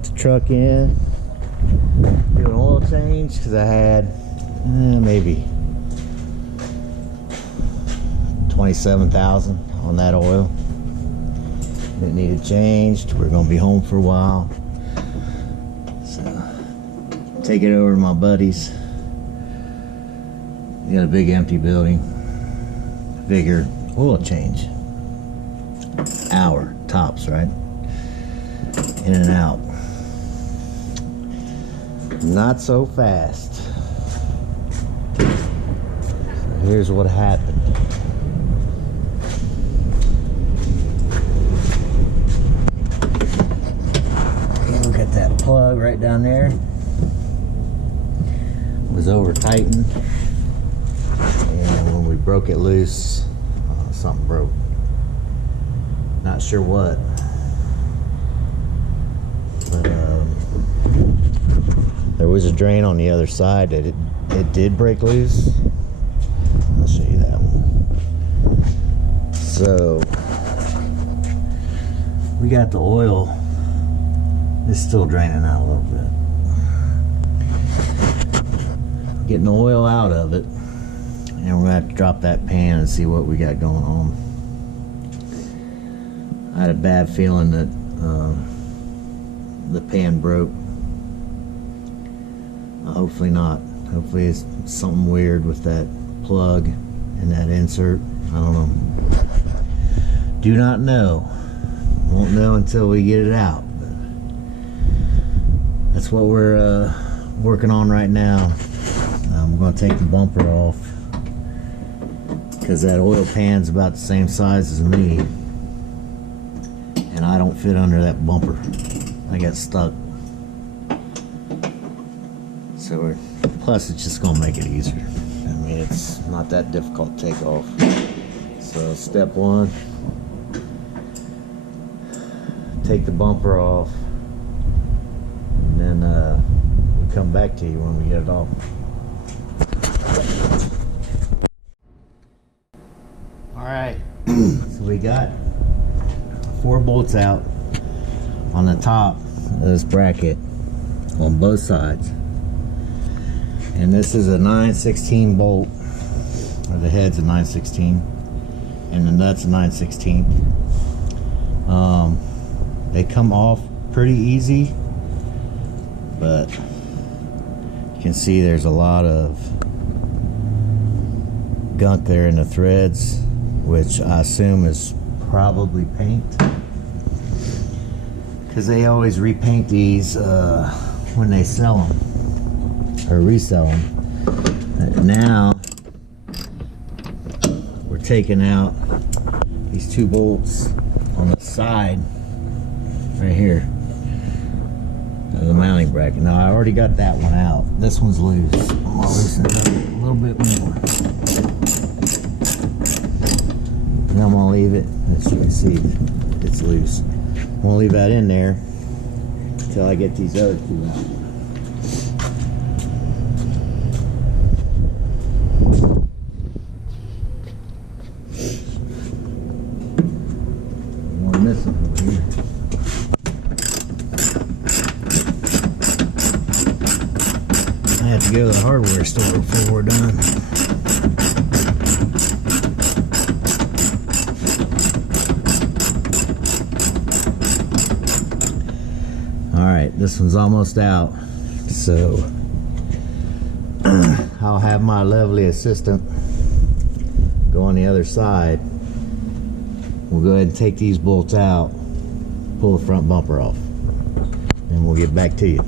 brought the truck in, do an oil change because I had maybe 27,000 on that oil. It needed changed. We're gonna be home for a while, so take it over to my buddies. They got a big empty building. Figure oil change, hour tops, right? In and out. Not so fast. So here's what happened. Look at that plug right down there. Was over tightened, and when we broke it loose, something broke. Not sure what, but there was a drain on the other side that it did break loose. I'll show you that one. So we got the oil. It's still draining out a little bit. Getting the oil out of it, and we're gonna have to drop that pan and see what we got going on. I had a bad feeling that the pan broke. Hopefully not. Hopefully it's something weird with that plug and that insert. I don't know. Do not know. Won't know until we get it out. But that's what we're working on right now. I'm going to take the bumper off because that oil pan's about the same size as me, and I don't fit under that bumper. I got stuck. So plus it's just going to make it easier. I mean, it's not that difficult to take off. So step one, take the bumper off, and then we'll come back to you when we get it off. Alright, so we got 4 bolts out on the top of this bracket on both sides, and this is a 9/16 bolt, or the head's a 9/16 and the nut's a 9/16. They come off pretty easy, but you can see there's a lot of gunk there in the threads, which I assume is probably paint, because they always repaint these when they sell them or resell them. Now we're taking out these 2 bolts on the side right here of the mounting bracket. Now I already got that one out. This one's loose. I'm gonna loosen it up a little bit more. And I'm gonna leave it, as you can see, it's loose. I'm gonna leave that in there until I get these other 2 out. One missing over here. I have to go to the hardware store before we're done. Alright, this one's almost out, so I'll have my lovely assistant go on the other side. We'll go ahead and take these bolts out, pull the front bumper off, and we'll get back to you.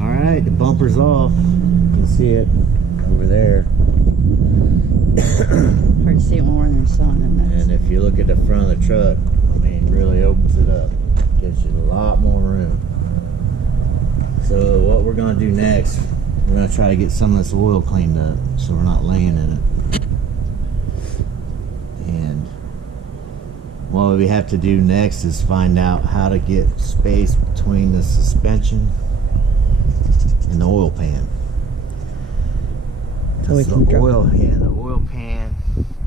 Alright, the bumper's off. You can see it over there. Hard to see it when we're in the sun. And if you look at the front of the truck, I mean, it really opens it up. Gives you a lot more room. So what we're going to do next, we're going to try to get some of this oil cleaned up so we're not laying in it. And what we have to do next is find out how to get space between the suspension and the oil pan. So the oil pan,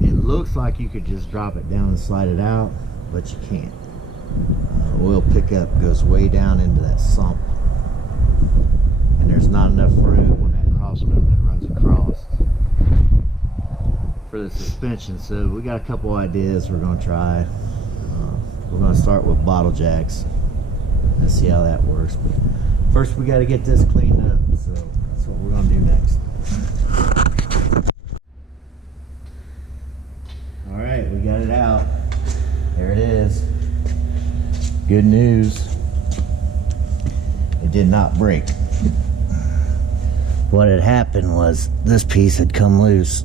it looks like you could just drop it down and slide it out, but you can't. oil pickup goes way down into that sump, and there's not enough room on that crossroad that runs across for the suspension. So we got a couple ideas we're going to try. We're going to start with bottle jacks and see how that works, but first we got to get this cleaned up, so that's what we're going to do next. Alright, we got it out. There it is. Good news, it did not break. What had happened was this piece had come loose,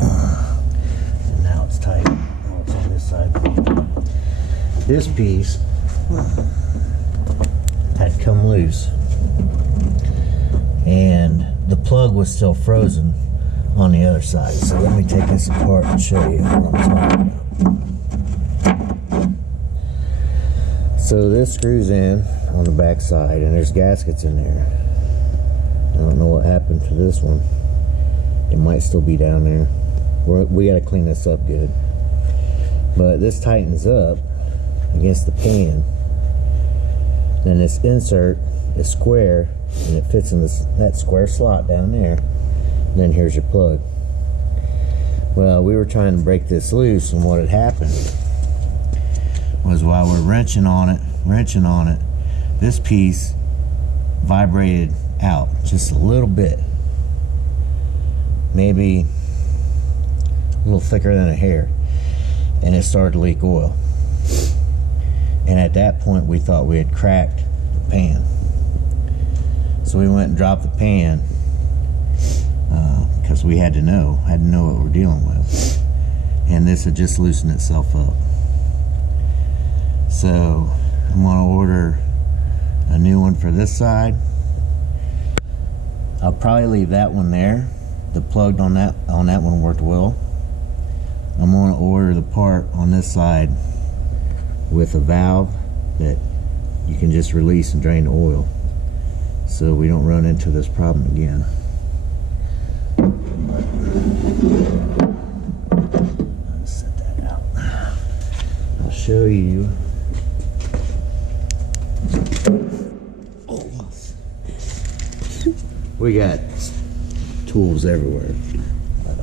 and now it's tight. Now it's on this side. This piece had come loose, and the plug was still frozen on the other side. So let me take this apart and show you what I'm talking about. So this screws in on the back side, and there's gaskets in there. I don't know what happened to this one. It might still be down there. We got to clean this up good. But this tightens up against the pan. Then this insert is square, and it fits in that square slot down there. And then here's your plug. Well, we were trying to break this loose, and what had happened was while we're wrenching on it, this piece vibrated out just a little bit, maybe a little thicker than a hair, and it started to leak oil. And at that point we thought we had cracked the pan, so we went and dropped the pan because we had to know what we're dealing with, and this had just loosened itself up. So I'm going to order a new one for this side. I'll probably leave that one there. The plug on that one worked well. I'm going to order the part on this side with a valve that you can just release and drain the oil, so we don't run into this problem again. Let's set that out. I'll show you. We got tools everywhere. But,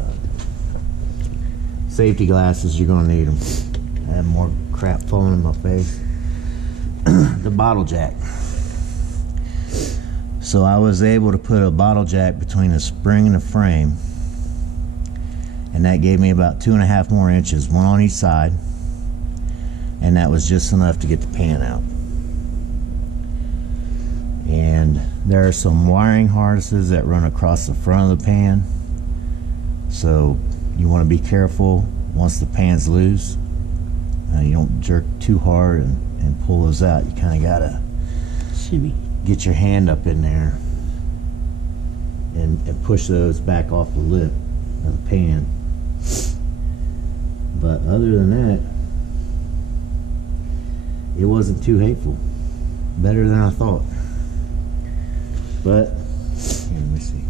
safety glasses, you're gonna need them. I have more crap falling in my face. The bottle jack. So I was able to put a bottle jack between the spring and the frame, and that gave me about 2.5 more inches, one on each side, and that was just enough to get the pan out. And there are some wiring harnesses that run across the front of the pan, so you want to be careful once the pan's loose. You don't jerk too hard and pull those out. You kind of gotta Shimmy. Get your hand up in there and push those back off the lip of the pan. But other than that, it wasn't too hateful. Better than I thought. But here, let me see.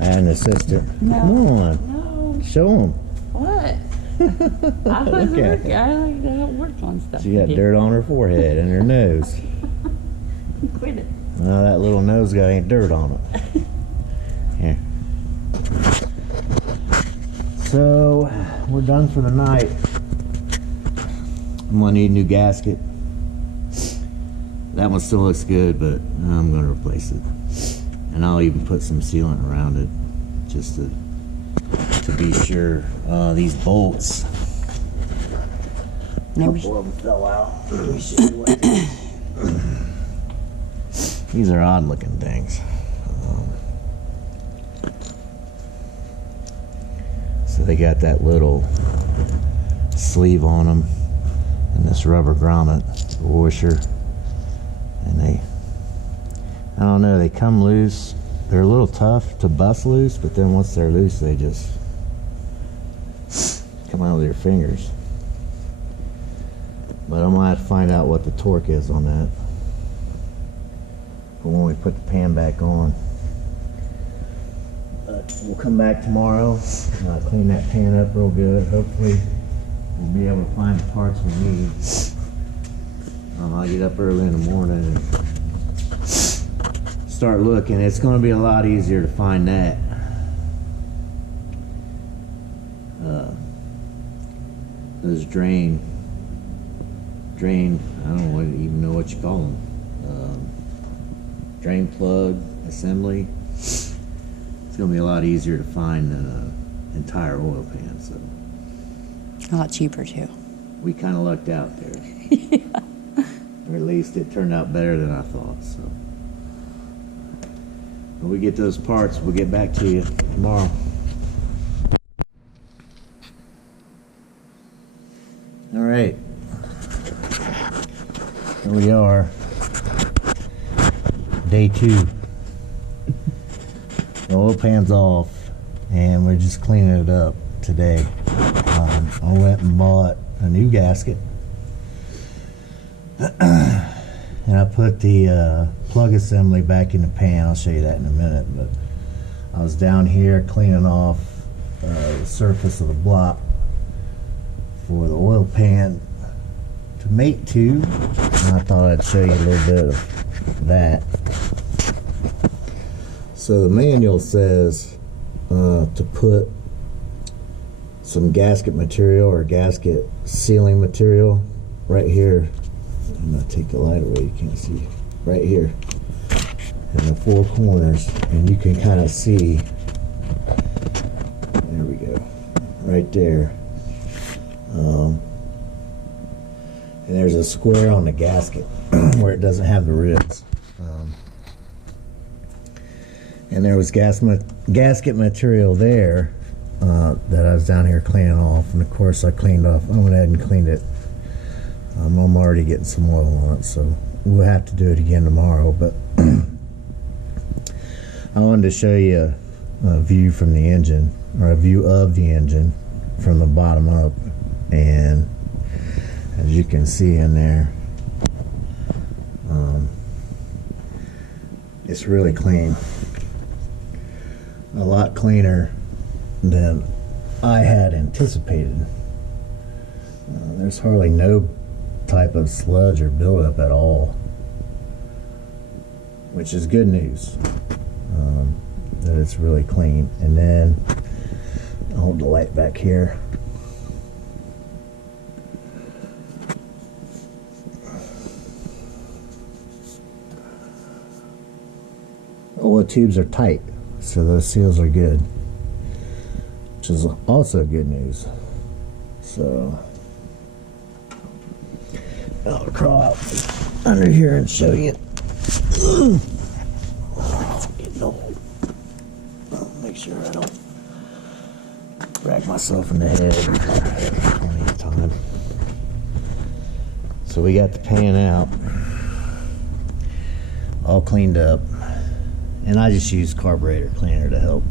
I had an assistant. No. Come on. No. Show them. What? I like to work on stuff. She got dirt on her forehead and her nose. Quit it. Well, that little nose got ain't dirt on it. Here. So we're done for the night. I'm gonna need a new gasket. That one still looks good, but I'm gonna replace it, and I'll even put some sealant around it just to be sure. These bolts, a couple of them fell out. Let me show you what these are odd looking things. So they got that little sleeve on them and this rubber grommet washer, and I don't know, they come loose. They're a little tough to bust loose, but then once they're loose, they just come out with your fingers. But I'm gonna have to find out what the torque is on that for when we put the pan back on. But we'll come back tomorrow, clean that pan up real good. Hopefully we'll be able to find the parts we need. I'll get up early in the morning and start looking. It's going to be a lot easier to find that. Those drain, I don't even know what you call them. Drain plug assembly. It's going to be a lot easier to find than an entire oil pan. So A lot cheaper too. we kind of lucked out there. Yeah. Or at least it turned out better than I thought. So when we get those parts, we'll get back to you tomorrow. All right, here we are, day 2. The oil pan's off, and we're just cleaning it up today. I went and bought a new gasket, and I put the plug assembly back in the pan. I'll show you that in a minute, but I was down here cleaning off the surface of the block for the oil pan to mate to, and I thought I'd show you a little bit of that. So the manual says to put some gasket material or gasket sealing material right here. I'm gonna take the light away, you can't see. Right here in the 4 corners, and you can kind of see, there we go, right there. And there's a square on the gasket where it doesn't have the ribs. And there was gasket material there that I was down here cleaning off, and of course I cleaned off. I went ahead and cleaned it. I'm already getting some oil on it, so we'll have to do it again tomorrow. But I wanted to show you a view from the engine, or a view of the engine from the bottom up. And as you can see in there, it's really clean. A lot cleaner than I had anticipated. There's hardly no type of sludge or buildup at all, which is good news, that it's really clean. And then I'll hold the light back here. All the tubes are tight, so those seals are good, which is also good news. So I'll crawl out under here and show you. Getting old. Make sure I don't crack myself in the head. Plenty of time. So we got the pan out, all cleaned up. And I just used carburetor cleaner to help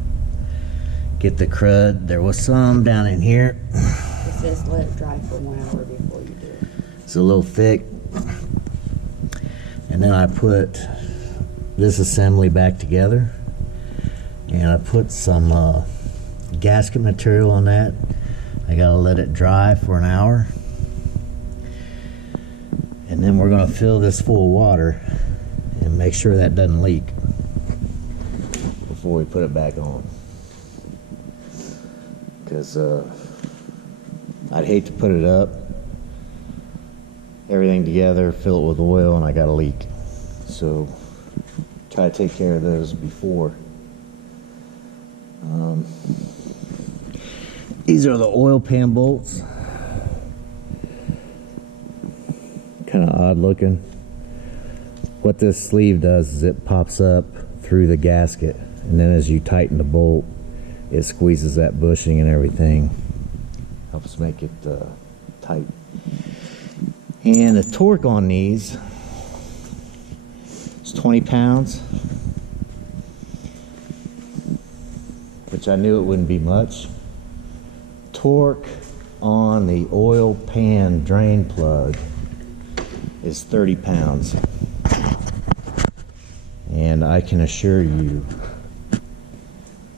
get the crud. There was some down in here. It says let it dry for 1 hour before you do it. It's a little thick. And then I put this assembly back together. And I put some gasket material on that. I gotta let it dry for an hour. And then we're gonna fill this full of water and make sure that doesn't leak before we put it back on, because I'd hate to put it up, everything together, fill it with oil, and I got a leak. So try to take care of those before. These are the oil pan bolts. Kind of odd looking. What this sleeve does is it pops up through the gasket, and then as you tighten the bolt, it squeezes that bushing and everything. Helps make it tight. And the torque on these is 20 pounds, which I knew it wouldn't be much. Torque on the oil pan drain plug is 30 pounds. And I can assure you,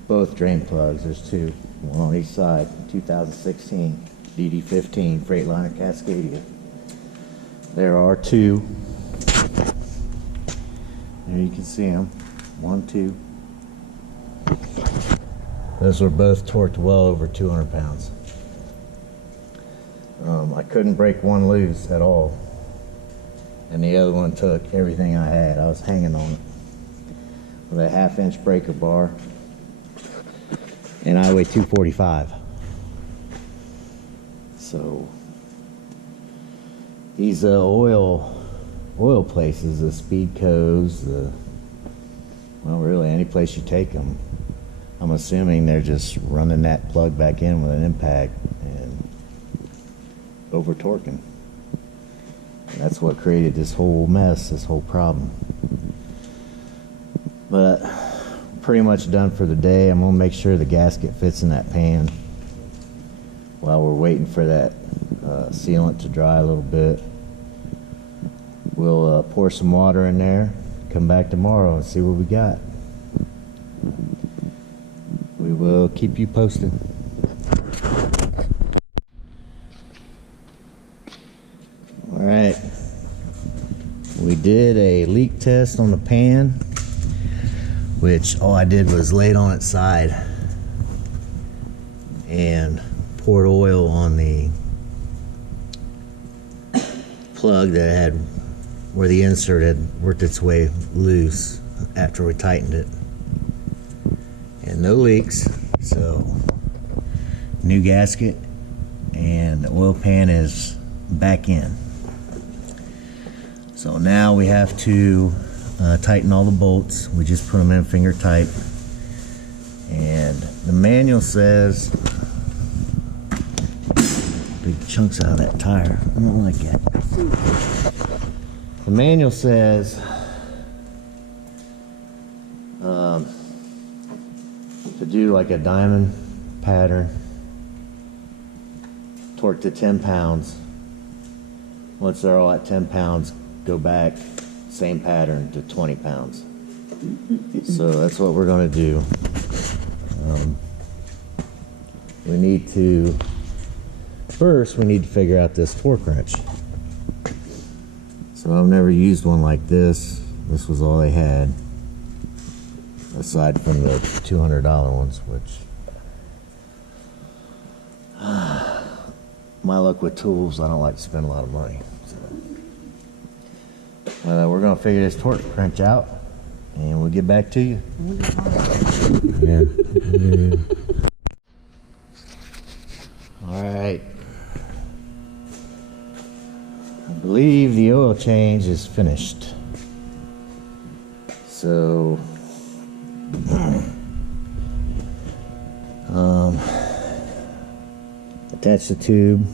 both drain plugs, there's 2, one on each side, 2016, DD15 Freightliner Cascadia. There are two. There you can see them. 1, 2. Those were both torqued well over 200 pounds. I couldn't break one loose at all. And the other one took everything I had. I was hanging on it with a 1/2-inch breaker bar. And I weigh 245. So these oil places, the Speed Co's, well, really any place you take them, I'm assuming they're just running that plug back in with an impact and over torquing. And that's what created this whole mess, this whole problem. But pretty much done for the day. I'm gonna make sure the gasket fits in that pan while we're waiting for that sealant to dry a little bit. We'll pour some water in there, come back tomorrow and see what we got. We will keep you posted. Alright, we did a leak test on the pan, which all I did was lay it on its side and poured oil on the plug that had where the insert had worked its way loose after we tightened it, and no leaks. So new gasket and the oil pan is back in. So now we have to tighten all the bolts. We just put them in finger tight, and the manual says big chunks out of that tire. I don't like that. The manual says to do like a diamond pattern, torque to 10 pounds. Once they're all at 10 pounds, go back, same pattern to 20 pounds. So that's what we're going to do. We need to, first we need to figure out this torque wrench. So I've never used one like this. This was all they had, aside from the $200 ones, which my luck with tools, I don't like to spend a lot of money. So we're gonna figure this torque wrench out and we'll get back to you. Yeah. All right. I believe the oil change is finished. So attach the tube,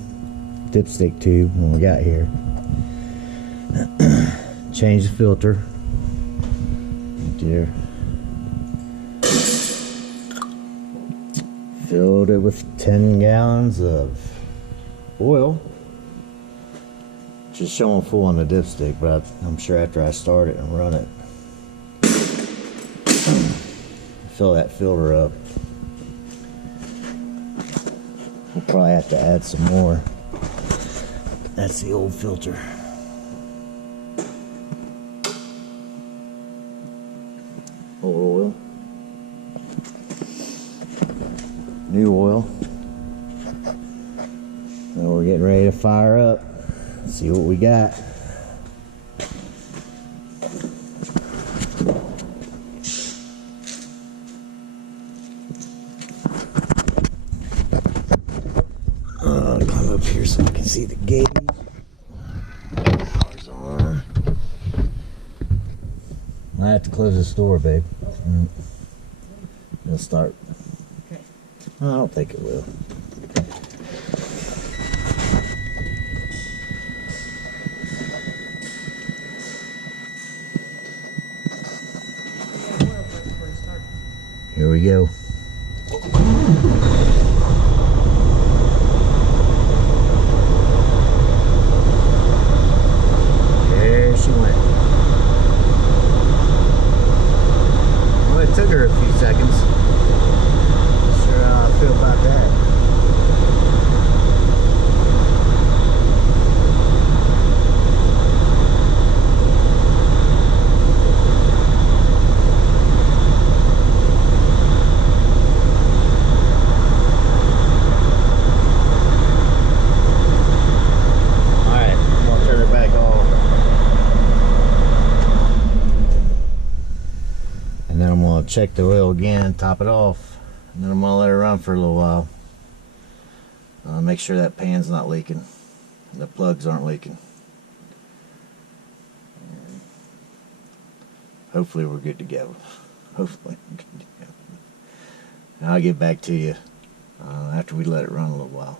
dipstick tube when we got here. Change the filter. Dear. Filled it with 10 gallons of oil. Just showing full on the dipstick, but I'm sure after I start it and run it, fill that filter up. We'll probably have to add some more. That's the old filter. Old oil. New oil. Now we're getting ready to fire up. See what we got. Climb up here so I can see the gauge. Power's on. I have to close this door, babe. It'll start. Okay. I don't think it will. Here we go. There she went. Well, it took her a few seconds. Not sure how I feel about that. check the oil again, top it off, and then I'm gonna let it run for a little while. Make sure that pan's not leaking, and the plugs aren't leaking. And hopefully we're good to go. Hopefully we're good to go. And I'll get back to you after we let it run a little while.